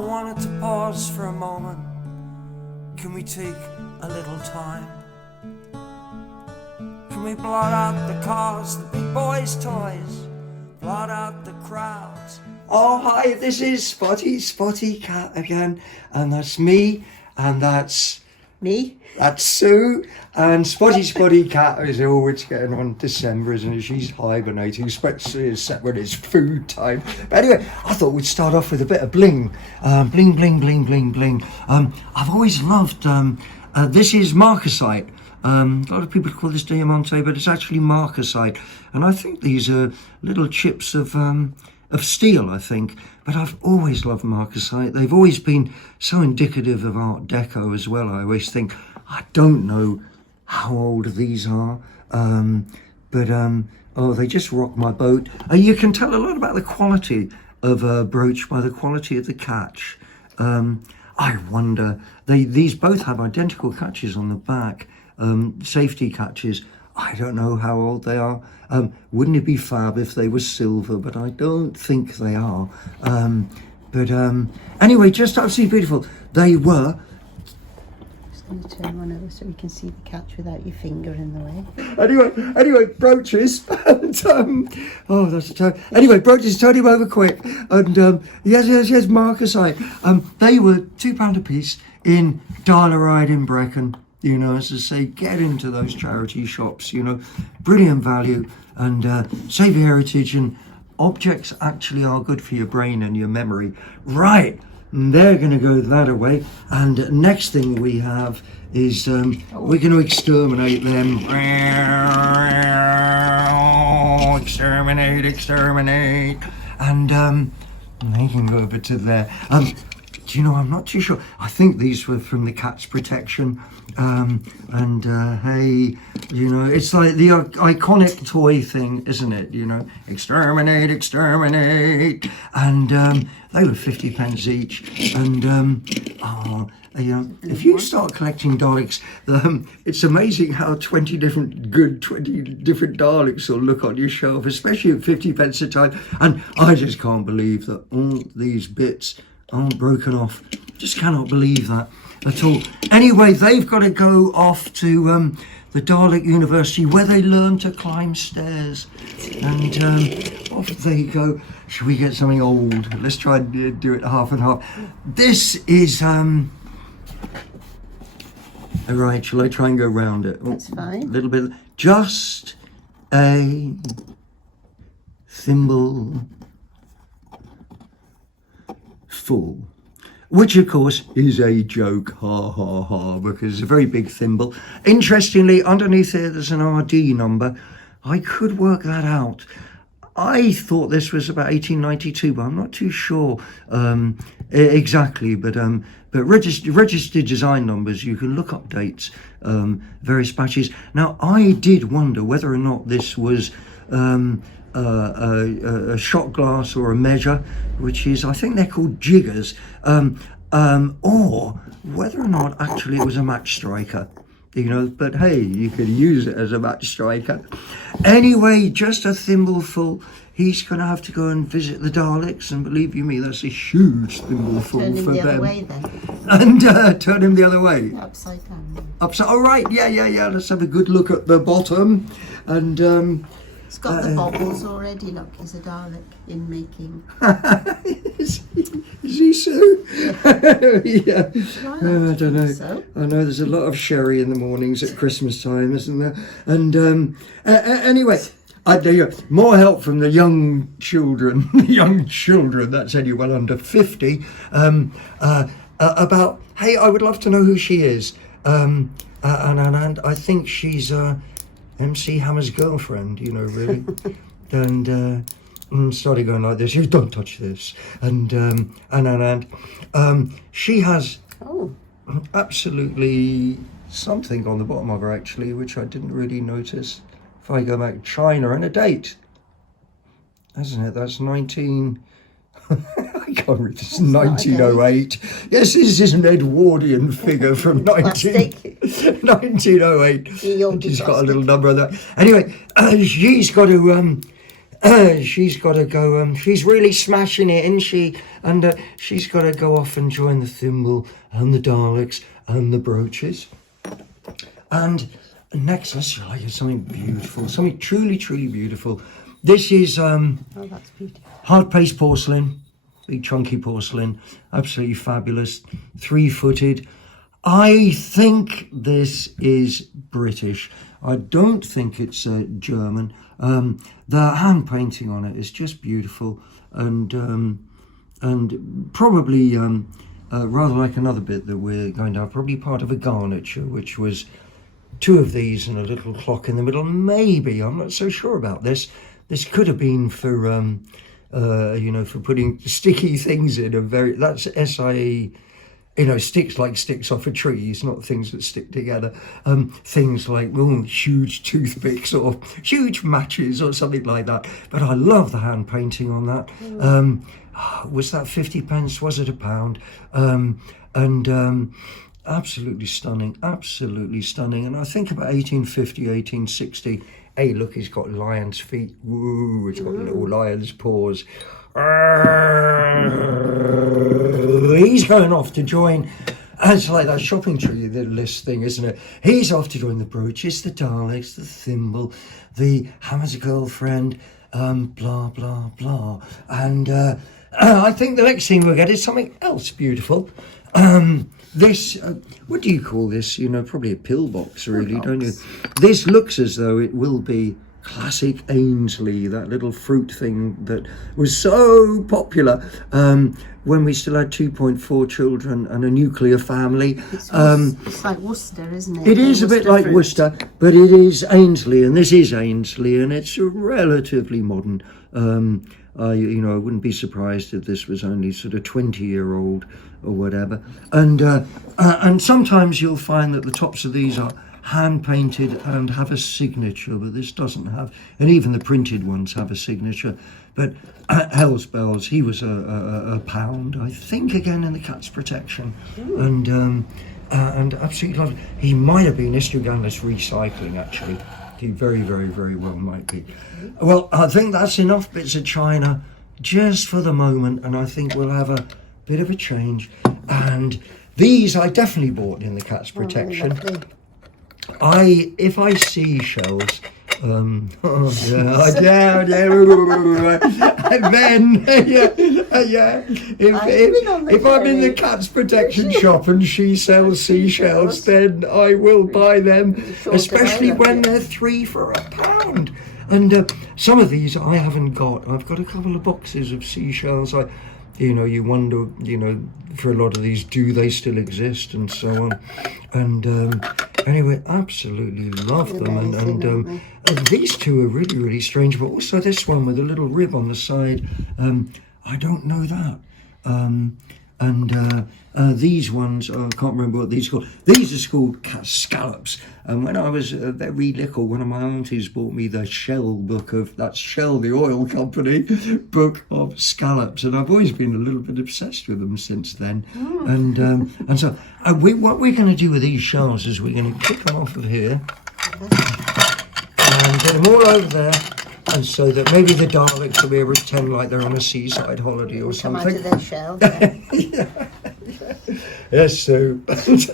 wanted to pause for a moment. Can we take a little time? Can we blot out the cars, the big boys' toys, blot out the crowds? Oh, hi, this is Spotty Cat again, and that's me, and that's... Me? That's Sue, and Spotty Cat is always getting on December, isn't it? She's hibernating, especially except when it's food time. But anyway, I thought we'd start off with a bit of bling. Bling, bling, bling, bling, bling. I've always loved, this is Marcasite. A lot of people call this diamante, but it's actually Marcasite. And I think these are little chips of steel, I think. But I've always loved Marcasite. They've always been so indicative of Art Deco as well. I always think, I don't know how old these are, but they just rock my boat. You can tell a lot about the quality of a brooch by the quality of the catch. I wonder, these both have identical catches on the back, safety catches. I don't know how old they are. Wouldn't it be fab if they were silver, but I don't think they are. Anyway, just absolutely beautiful. They were. Just going to turn one over so we can see the catch without your finger in the way. Anyway, brooches. And, that's a turn. Anyway, brooches, turn him over quick. And yes, Marcasite. They were £2 a piece in Daleks in Brecon. You know, as I say, get into those charity shops, you know, brilliant value, and save your heritage, and objects actually are good for your brain and your memory. Right, they're going to go that away, and next thing we have is we're going to exterminate them. Exterminate, and they can go over to there. Do you know, I'm not too sure. I think these were from the Cat's Protection. Hey, you know, it's like the iconic toy thing, isn't it? You know, exterminate. And they were 50 pence each. And, you know, if you start collecting Daleks, it's amazing how 20 different Daleks will look on your shelf, especially at 50 pence a time. And I just can't believe that all these bits aren't broken off. Just cannot believe that at all. Anyway, they've got to go off to the Dalek University, where they learn to climb stairs. And off they go. Should we get something old? Let's try and do it half and half. This is alright, shall I try and go round it? That's fine. A little bit. Just a thimble full, which of course is a joke, ha ha ha, because it's a very big thimble. Interestingly, underneath here there's an RD number. I could work that out. I thought this was about 1892, but I'm not too sure exactly. But registered design numbers, you can look up dates, various batches. Now, I did wonder whether or not this was a shot glass or a measure, which is, I think they're called jiggers, or whether or not actually it was a match striker, you know. But hey, you could use it as a match striker. Anyway, just a thimbleful. He's going to have to go and visit the Daleks, and believe you me, that's a huge thimbleful Turn him for the them. other way then. And turn him the other way. Upside down. Upside. All right. Yeah. Let's have a good look at the bottom. And it's got the bobbles already. Look, he's a Dalek in making. Is he Sue? Yeah. I don't know. So. I know there's a lot of sherry in the mornings at Christmas time, isn't there? And anyway, more help from the young children. That's anyone under 50. About, hey, I would love to know who she is. And I think she's MC Hammer's girlfriend, you know, really. And started going like this. You don't touch this. And she has absolutely something on the bottom of her, actually, which I didn't really notice. If I go back, China and a date, hasn't it? That's 19. I can't read this. 1908. Yes, this is an Edwardian figure from 1908. She's got a little number on that. Anyway, she's got to she's got to go. She's really smashing it, isn't she? And she's got to go off and join the Thimble and the Daleks and the Brooches. And next, let's show you something beautiful, something truly, truly beautiful. This is Oh, that's beautiful. hard paste porcelain, big chunky porcelain, absolutely fabulous, 3-footed. I think this is British. I don't think it's German. The hand painting on it is just beautiful, and probably rather like another bit that we're going to have, probably part of a garniture, which was 2 of these and a little clock in the middle. Maybe, I'm not so sure about this. This could have been for for putting sticky things in. That's SIE. Sticks like sticks off of trees, not things that stick together. Things like huge toothpicks or huge matches or something like that. But I love the hand painting on that. Was that 50 pence? Was it £1? Absolutely stunning, absolutely stunning. And I think about 1850, 1860. Hey, look, he's got lion's feet. Woo, it's got little lion's paws. He's going off to join. It's like that shopping tree list thing, isn't it? He's off to join the Brooches, the Daleks, the Thimble, the Hammer's girlfriend, blah blah blah. And I think the next thing we'll get is something else beautiful. This, what do you call this? Probably a pillbox, really, don't you? This looks as though it will be classic Ainsley, that little fruit thing that was so popular when we still had 2.4 children and a nuclear family. It's like Worcester, isn't it? It is a bit like fruit. Worcester, but it is Ainsley, and this is Ainsley, and it's relatively modern. I wouldn't be surprised if this was only sort of 20-year-old or whatever. And sometimes you'll find that the tops of these are hand painted and have a signature, but this doesn't have, and even the printed ones have a signature. But hell's bells, he was a pound, I think, again in the cat's protection. And absolutely lovely. He might have been Istoganlis recycling, actually. He very, very, very well might be. Well, I think that's enough bits of china just for the moment, and I think we'll have a bit of a change. And these I definitely bought in the cat's protection. If I see shells, and then if I'm in the cat's protection shop and she sells seashells, then I will buy them, especially when they're 3 for £1. And some of these I haven't got. I've got a couple of boxes of seashells. You wonder, for a lot of these, do they still exist, and so on. And anyway, absolutely love them. And these 2 are really, really strange, but also this one with a little rib on the side. I don't know that. These ones, I can't remember what these are called. These are called scallops. And when I was very little, one of my aunties bought me the Shell book that's Shell, the oil company, book of scallops. And I've always been a little bit obsessed with them since then. And so what we're going to do with these shells is we're going to kick them off of here and get them all over there. And so that maybe the Daleks will be able to pretend like they're on a seaside holiday or something. Come out of their shell. Yeah. Yes, so this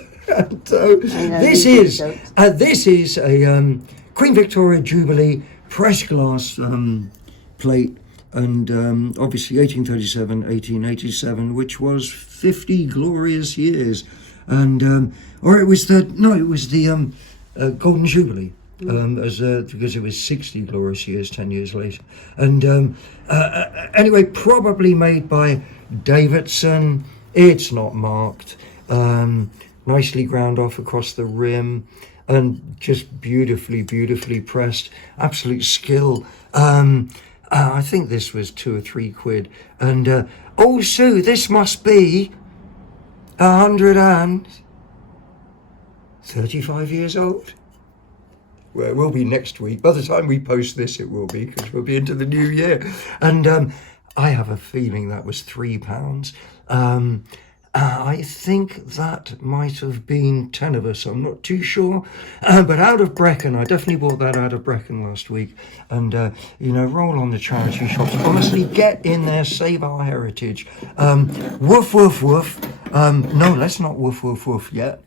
is a Queen Victoria Jubilee pressed glass plate, and obviously 1837, 1887, which was 50 glorious years, and it was the Golden Jubilee. Because it was 60 glorious years 10 years later, and anyway, probably made by Davidson. It's not marked, nicely ground off across the rim, and just beautifully pressed. Absolute skill. I think this was 2 or 3 quid, and Sue, this must be 135 years old. Well, it will be next week. By the time we post this, it will be, because we'll be into the new year. And I have a feeling that was £3. I think that might have been tenebris, I'm not too sure. But out of Brecon, I definitely bought that out of Brecon last week. And, roll on the charity shops. Honestly, get in there, save our heritage. Woof, woof, woof. No, let's not woof, woof, woof yet.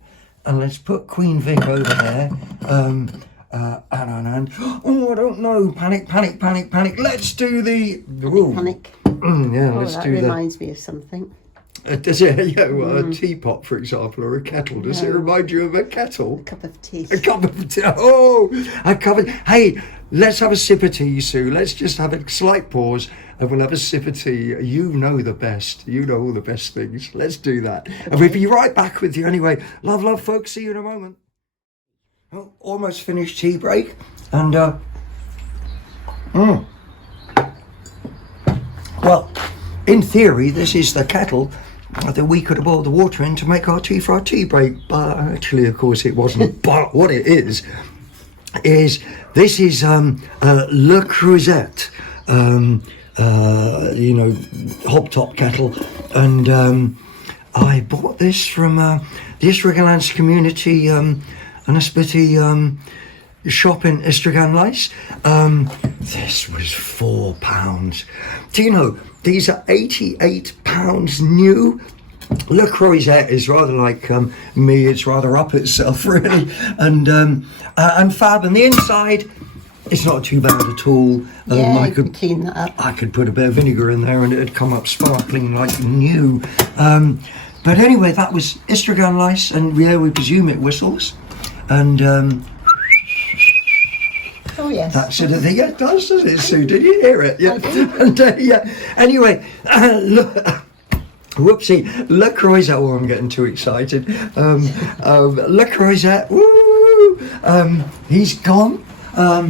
And let's put Queen Vic over there. And I don't know. Panic, panic, panic, panic. Let's do the... Panic. Let's that do that. reminds me of something. Does it? Yeah, well, a teapot, for example, or a kettle. Does it remind you of a kettle? A cup of tea. A cup of tea. Oh, a cup of... Hey, let's have a sip of tea, Sue. Let's just have a slight pause and we'll have a sip of tea. You know the best. You know all the best things. Let's do that. Okay. And we'll be right back with you anyway. Love, love, folks. See you in a moment. Oh, almost finished tea break. And, well, in theory, this is the kettle that we could have boiled the water in to make our tea for our tea break, but actually, of course, it wasn't. But what it is this is Le Creuset, hob top kettle, and I bought this from the Istrighan Community Hospitality shop in Istrighan Lice. This was £4. Do you know, these are £88 new. Le Creuset is rather like me, it's rather up itself really, and fab, and the inside it's not too bad at all. I could clean that up. I could put a bit of vinegar in there and it'd come up sparkling like new. But anyway, that was Istrighan Lice, and we presume it whistles, and oh yes, that sort of thing. Yeah, it does, doesn't it, Sue? Did you hear it? Yeah. And, anyway, look. Whoopsie, Le Creuset. Oh, I'm getting too excited. Le Creuset. Woo! He's gone. I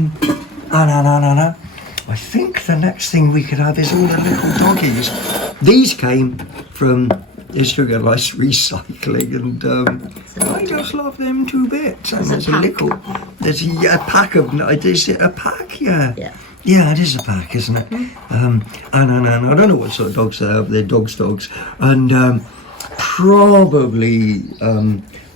think the next thing we could have is all the little doggies. These came from Istrighan Lice Recycling, and I just love them to bits. And there's a pack of. Is it a pack? Yeah. Yeah. Yeah, it is a pack, isn't it? And I don't know what sort of dogs they are, but they're dogs, and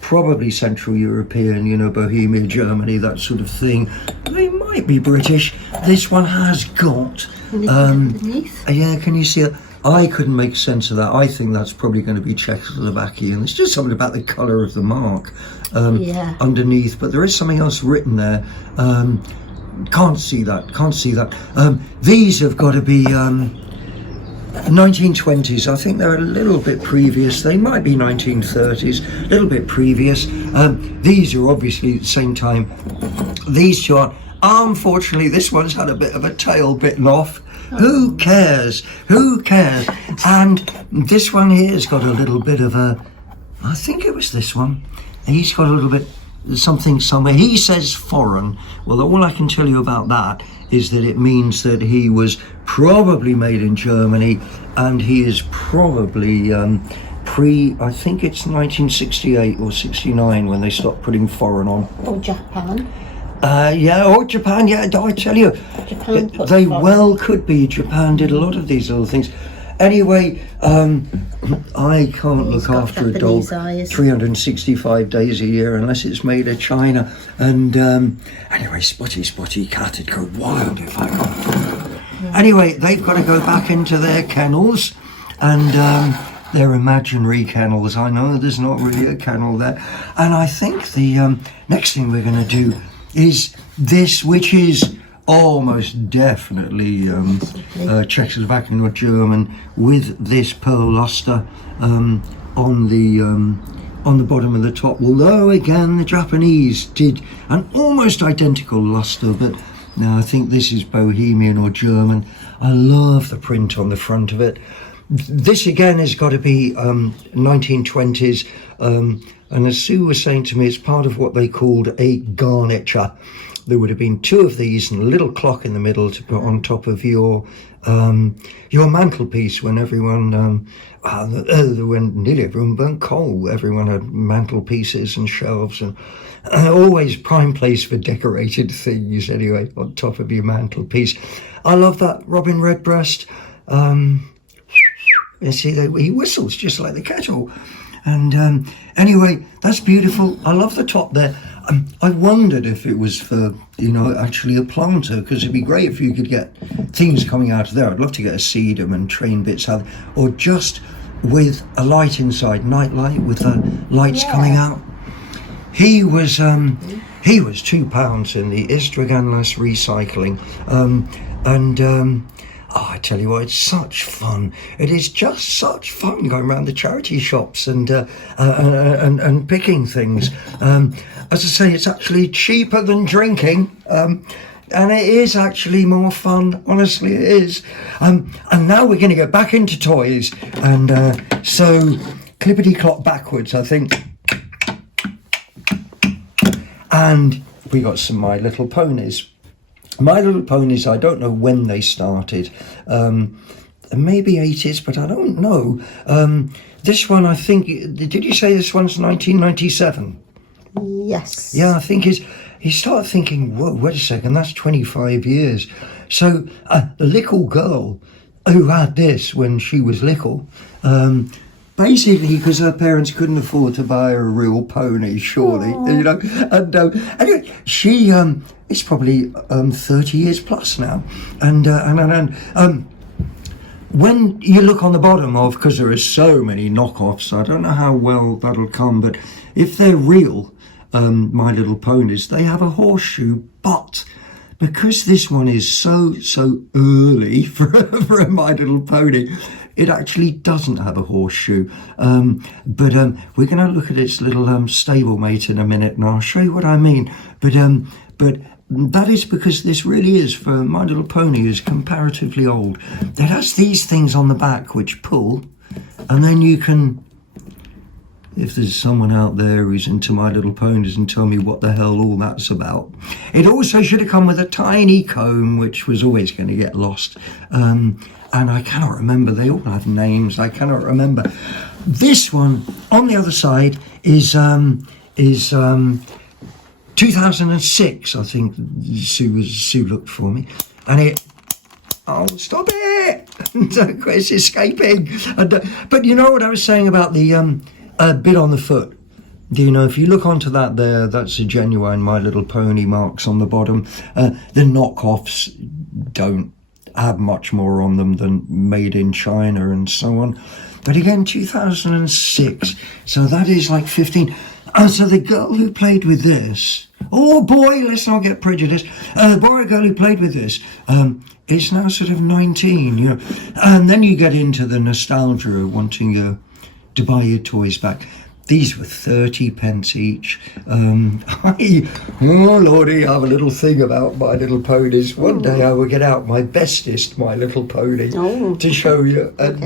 probably Central European, Bohemia, Germany, that sort of thing. They might be British. This one has got. Underneath. Yeah, can you see it? I couldn't make sense of that. I think that's probably going to be Czechoslovakian. There's just something about the colour of the mark underneath, but there is something else written there. Can't see that. These have got to be 1920s. I think they're a little bit previous. They might be 1930s, a little bit previous. These are obviously at the same time. These two are. Unfortunately, this one's had a bit of a tail bitten off. Who cares? And this one here has got a little bit of a. I think it was this one. He's got a little bit. Something somewhere. He says foreign. Well, all I can tell you about that is that it means that he was probably made in Germany, and he is probably I think it's 1968 or 69 when they stopped putting foreign on. Or Japan. Japan, yeah, I tell you. Japan they well could be. Japan did a lot of these little things. Anyway, I can't look after a dog 365 days a year unless it's made of China. And anyway, Spotty Cat would go wild if I got it. Anyway, they've got to go back into their kennels, and they're imaginary kennels. I know there's not really a kennel there. And I think the next thing we're going to do is this, which is almost definitely Czechoslovakian or German, with this pearl luster on the bottom of the top. Although again, the Japanese did an almost identical luster, but no, I think this is Bohemian or German. I love the print on the front of it. This again has got to be 1920s, and as Sue was saying to me, it's part of what they called a garniture. There would have been two of these and a little clock in the middle to put on top of your mantelpiece when everyone, when nearly everyone burnt coal. Everyone had mantelpieces and shelves, and always prime place for decorated things anyway, on top of your mantelpiece. I love that Robin Redbreast. You see, he whistles just like the kettle. And anyway, that's beautiful. I love the top there. I wondered if it was for, actually a planter, because it'd be great if you could get things coming out of there. I'd love to get a sedum and train bits out, or just with a light inside, night light with the lights coming out. He was £2 in the Istraganlas recycling, I tell you what, it's such fun. It is just such fun going around the charity shops and picking things. As I say, it's actually cheaper than drinking, and it is actually more fun. Honestly, it is. And now we're going to go back into toys, and so clippity clop backwards, I think. And we got some My Little Ponies. My Little Ponies, I don't know when they started, maybe 80s, but I don't know. This one, I think, did you say this one's 1997? Yes. Yeah, I think you start thinking, whoa, wait a second, that's 25 years. So the little girl who had this when she was little, basically because her parents couldn't afford to buy her a real pony, surely, and anyway, she it's probably 30 years plus now, and when you look on the bottom of, because there are so many knockoffs, I don't know how well that'll come, but if they're real My Little Ponies, they have a horseshoe, but because this one is so early for a My Little Pony, it actually doesn't have a horseshoe. But we're going to look at its little stablemate in a minute, and I'll show you what I mean. But that is because this really is, for My Little Pony, is comparatively old. It has these things on the back which pull, and then you can, if there's someone out there who's into My Little Ponies, and tell me what the hell all that's about. It also should have come with a tiny comb, which was always going to get lost. And I cannot remember, they all have names, I cannot remember. This one, on the other side, is 2006, I think. Sue looked for me. And stop it! It's escaping. But you know what I was saying about the bit on the foot? Do you know, if you look onto that there, that's a genuine My Little Pony marks on the bottom. The knockoffs don't have much more on them than made in China and so on. But again, 2006, so that is like 15. And so the girl who played with this, oh boy, let's not get prejudiced. The girl who played with this is now sort of 19, And then you get into the nostalgia of wanting to buy your toys back. These were 30 pence each. Oh lordy, I have a little thing about My Little Ponies. One day I will get out my bestest My Little Pony to show you. And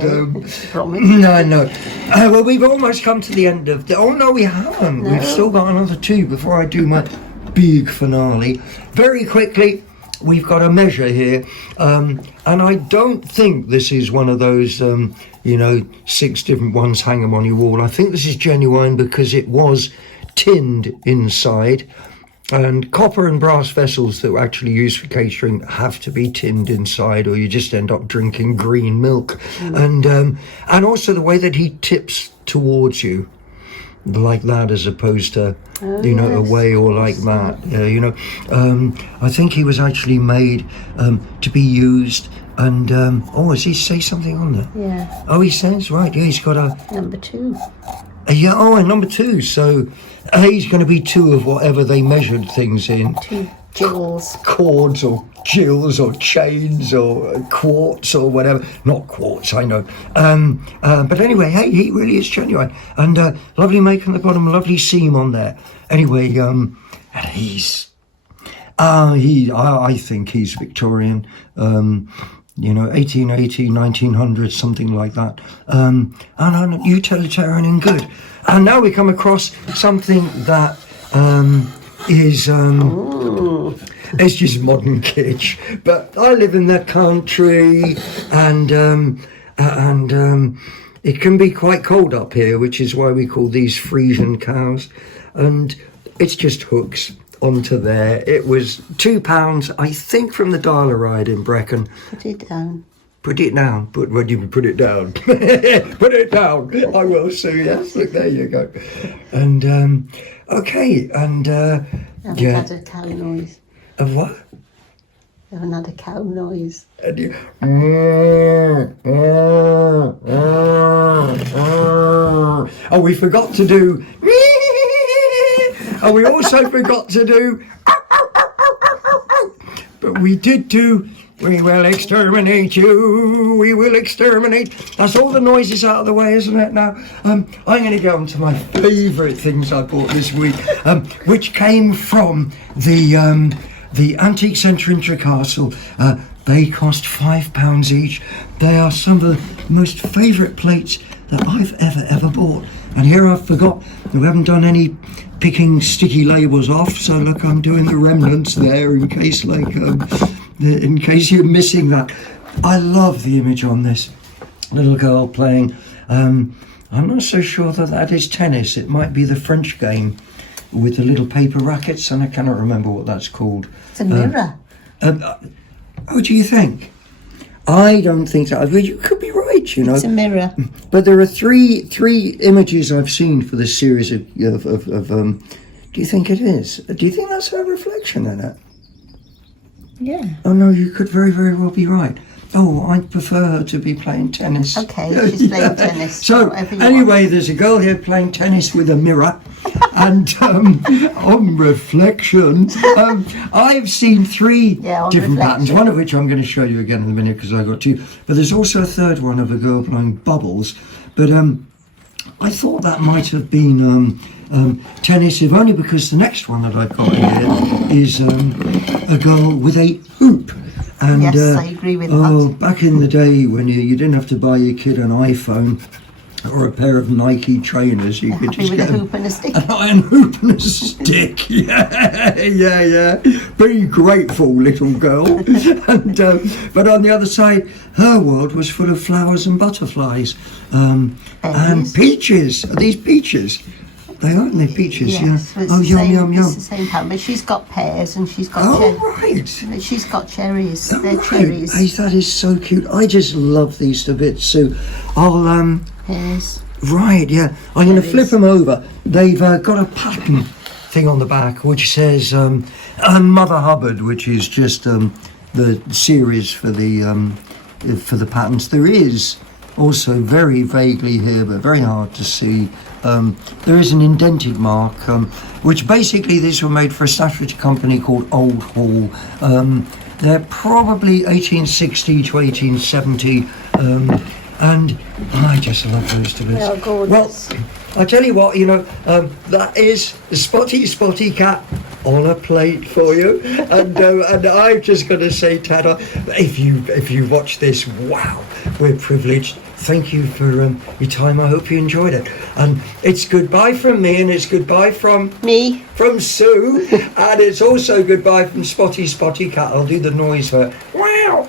Promise. No. Well, we've almost come to the end of oh no, we haven't. No. We've still got another two before I do my big finale. Very quickly, we've got a measure here, and I don't think this is one of those 6 different ones, hang them on your wall. I think this is genuine because it was tinned inside, and copper and brass vessels that were actually used for catering have to be tinned inside, or you just end up drinking green milk. And also the way that he tips towards you like that, as opposed to away or like that. I think he was actually made to be used. And does he say something on there? Yeah. Oh, he says, right, yeah, he's got a number 2. And number 2. So he's going to be 2 of whatever they measured things in. 2 jewels. Cords or jills or chains or quartz or whatever. Not quartz, I know. But anyway, hey, he really is genuine. And lovely make on the bottom, lovely seam on there. Anyway, and he's... I think he's Victorian. 1880, 1900, something like that. And utilitarian and good. And now we come across something that is it's just modern kitsch. But I live in the country, and it can be quite cold up here, which is why we call these Frisian cows. And it's just hooks onto there. It was £2, I think, from the Dial-A-Ride in Brecon. Put it down. Put it down. When you put it down. Put it down. I will, Sue. Yes, look, there you go. And, okay, and, Have yeah. had a cow noise. Of what? Have another cow noise. And you... Oh, we forgot to do... Oh, we also forgot to do... But we did do... We will exterminate you. We will exterminate. That's all the noises out of the way, isn't it now? I'm going to go on to my favourite things I bought this week, which came from the Antique Centre in Trecastle. They cost £5 each. They are some of the most favourite plates that I've ever bought. And here I forgot that we haven't done any picking sticky labels off. So look, I'm doing the remnants there in case in case you're missing that. I love the image on this little girl playing. I'm not so sure that is tennis. It might be the French game with the little paper rackets, and I cannot remember what that's called. It's a mirror. Oh, do you think? I don't think so. You could be right, you know. It's a mirror. But there are three images I've seen for this series of do you think it is? Do you think that's her reflection in it? Yeah. Oh no, you could very well be right. Oh, I prefer her to be playing tennis. Okay, she's playing tennis. So anyway, there's a girl here playing tennis with a mirror, and on reflection, I've seen three different patterns. One of which I'm going to show you again in a minute because I got two. But there's also a third one of a girl blowing bubbles. But I thought that might have been tennis, if only because the next one that I've got here is a girl with a hoop. And, yes, I agree with that. Back in the day when you didn't have to buy your kid an iPhone or a pair of Nike trainers, you could just get a hoop and a stick. An iron hoop and a stick. Yeah. Be grateful, little girl. And, but on the other side, her world was full of flowers and butterflies and peaches. Are these peaches? They aren't they peaches? Yes, yeah. Oh, yum. It's the same pattern, but she's got pears and she's got right. She's got cherries. Oh, They're right. cherries. Hey, that is so cute. I just love these to bits, Sue. I'll Pears. Right, yeah. I'm going to flip them over. They've got a pattern thing on the back which says Mother Hubbard, which is just the series for the patterns. There is also very vaguely here, but very hard to see. There is an indented mark, which basically these were made for a statutory company called Old Hall. They're probably 1860 to 1870, and I just love those to bits. They are gorgeous. Well, I tell you what, that is the Spotty Cat on a plate for you, and I'm just going to say, Tada, if you watch this, wow, we're privileged. Thank you for your time. I hope you enjoyed it. And it's goodbye from me, and it's goodbye from me, from Sue, and it's also goodbye from Spotty Cat. I'll do the noise for wow.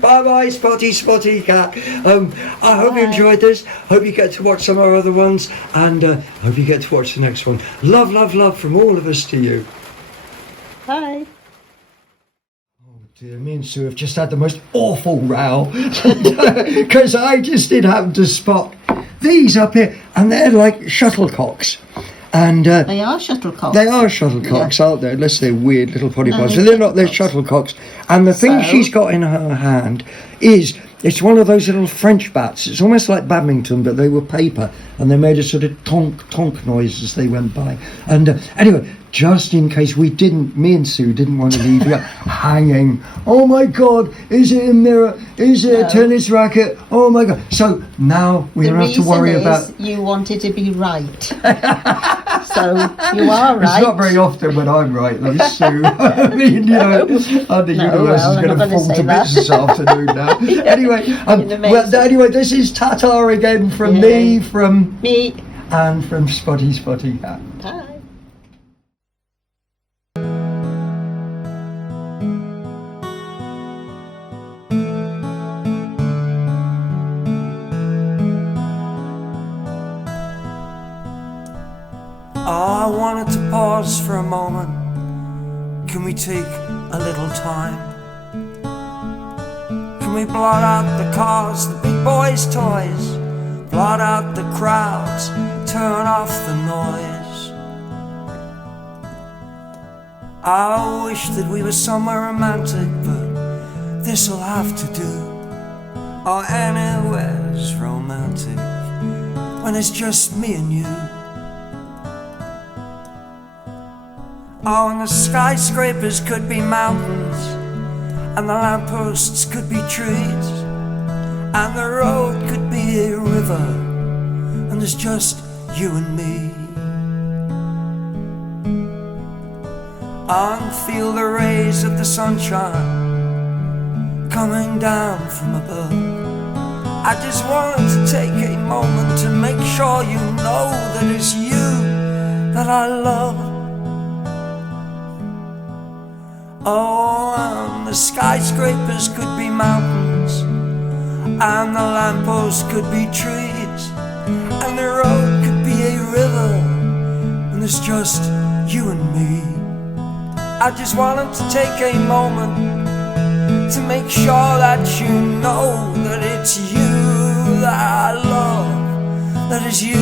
Bye, Spotty Cat. I hope you enjoyed this. Hope you get to watch some of our other ones, and hope you get to watch the next one. Love from all of us to you. Bye. Dear, me and Sue have just had the most awful row because I just did happen to spot these up here, and they're like shuttlecocks. And they are shuttlecocks. They are shuttlecocks, aren't they? Unless they're weird little pony pies. So they're they're not. They're shuttlecocks. And the thing she's got in her hand is it's one of those little French bats. It's almost like badminton, but they were paper, and they made a sort of tonk noise as they went by. And anyway, just in case me and Sue didn't want to leave you hanging. Oh my God, is it a mirror? Is it a tennis racket? Oh my God. So now we don't have to worry about... you wanted to be right. So you are right. It's not very often when I'm right, though, Sue. I mean, the universe is going to fall to bits this afternoon now. Anyway, this is Tata again from me, and from Spotty Cat. Bye. I wanted to pause for a moment. Can we take a little time? Can Can we blot out the cars, the big boys' toys? Blot out the crowds, turn off the noise. I wish that we were somewhere romantic, but this'll have to do. Oh, anywhere's romantic when it's just me and you. Oh, and the skyscrapers could be mountains, and the lampposts could be trees, and the road could be a river, and there's just you and me. And feel the rays of the sunshine coming down from above. I just wanted to take a moment to make sure you know that it's you that I love. Oh, and the skyscrapers could be mountains, and the lampposts could be trees, and the road could be a river, and it's just you and me. I just wanted to take a moment to make sure that you know that it's you that I love, that it's you